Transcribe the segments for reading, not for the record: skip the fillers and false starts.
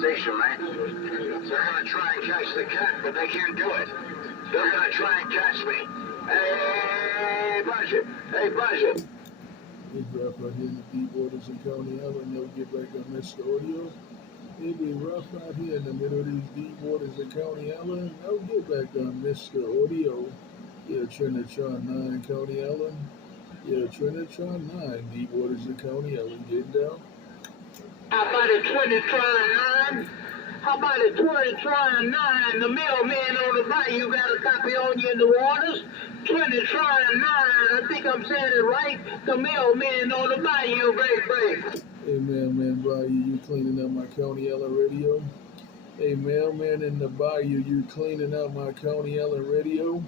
station, man. They're gonna try and catch the cat, but they can't do it. They're gonna try and catch me. Hey, Budget! Hey, Budget! It rough out here in the deep waters in County Island. Never get back on Mr. Audio. It be rough out here in the middle of these deep waters in County Island. Never get back on Mr. Audio. Yeah, Trinitron9 County Island. Yeah, Trinitron9 deep waters in County Island. Getting down. How about the Trinitron9? How about the Trinitron9? The mailman on the bayou got a copy on you in the waters. Trinitron9, I think I'm saying it right. The mailman on the bayou, break. Hey, mailman bayou, you cleaning up my County Island radio? Hey, mailman in the bayou, you cleaning up my County Island radio?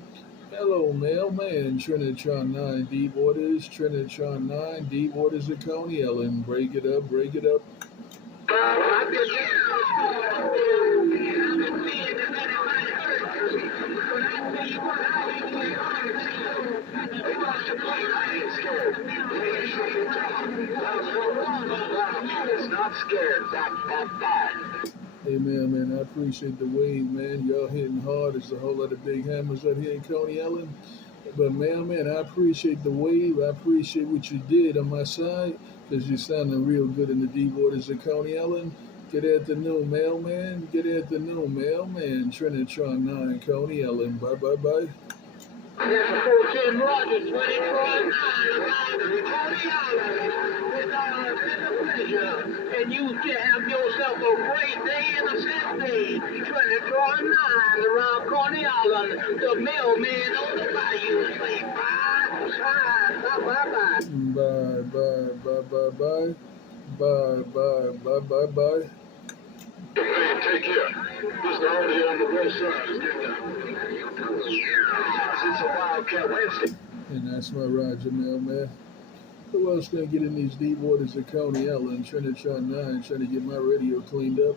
Hello, mailman. Trinitron9 deep waters. Trinitron9 deep waters of County Island. Break it up, break it up. Not scared that bad. Hey man, I appreciate the wave, man. Y'all hitting hard. There's a whole lot of big hammers out here in Coney Island. But man, I appreciate the wave. I appreciate what you did on my side, because you're sounding real good in the deep waters of Coney Island. Good afternoon, mailman. Good afternoon, mailman. Trinitron9 Coney Island. Bye. There's a 410 Roger, 24 pleasure. And you can have yourself a great day in the city. 24-9 around Coney Island. The mailman on the bayou. Say bye. Bye. Hey, take care. This is already on the west side. It's a Wildcat Wednesday. And that's my Roger, mailman. Who else gonna get in these deep waters of Coney Island? Trinitron9 trying to get my radio cleaned up.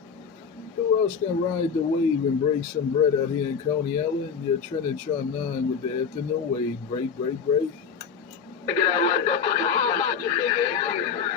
Who else can ride the wave and break some bread out here in Coney Island? Yeah, Trinitron9 with the afternoon wave. Break. Get out of my duck. How about you, big